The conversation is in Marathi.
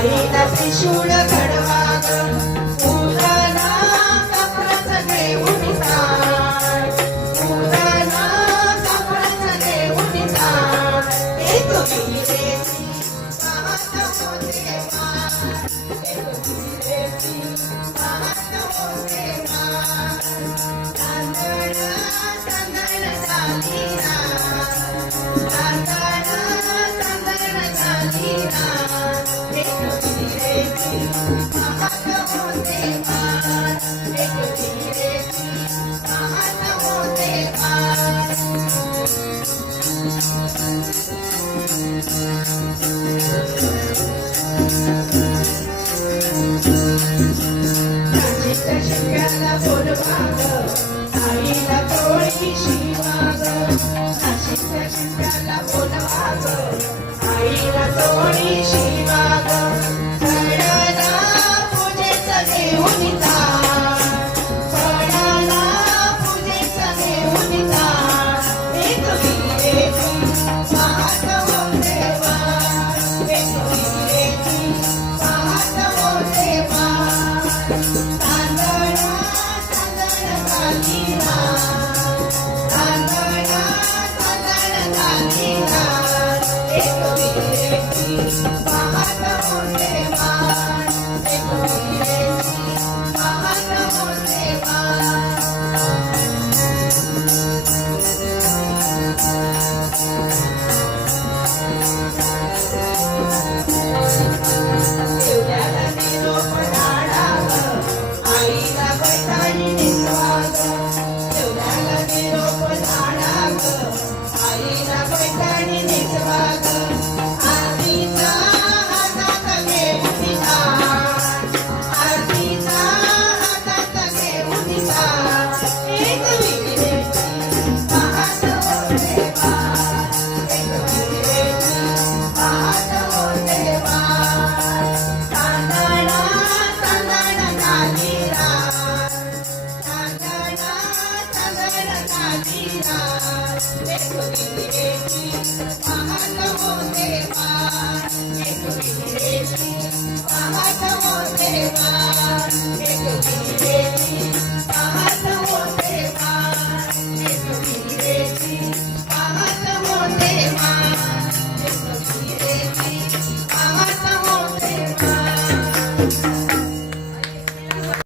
आईला त्रिशूळ घडवा ग पूजना कापराचं घेऊन जाय पूजना कापराचं घेऊन जाय एक वीरेची पाहत होते माय एक वीरेची पाहत होते माय तांदळ तांदळ झाली ना तांदळ तांदळ झाली ना एक वीरेची पाहत होते माय एक वीरेची पाहत होते माय शिंगाला बोलवा ग आईला तोळी शिवा ग नाशिकच्या शिंगाला बोलवा ग आईला तोळी शिवा ग फळाला पूजेचं घेऊन जा फळाला पूजेचं घेऊन जा एक वीरेची पाहत होते माय एक वीरेची पाहत होते माय तांदळ तांदळ झाली ना तांदळ तांदळ झाली ना एक वीरेची पाहत होते माय एक वीरेची पाहत होते माय देवल्याला निरोप धाडा ग आईला पैठणी नेसवा ग देवल्याला निरोप धाडा ग आईला पैठणी नेसवा ग आरतीचा हातात घेऊन जा आरतीचा हातात घेऊन जा एक वीरेची पाहत होते माय एक वीरेची पाहत होते माय तांदळ तांदळ झाली ना तांदळ तांदळ झाली ना एक वीरेची पाहत होते माय एक वीरेची पाहत होते माय एक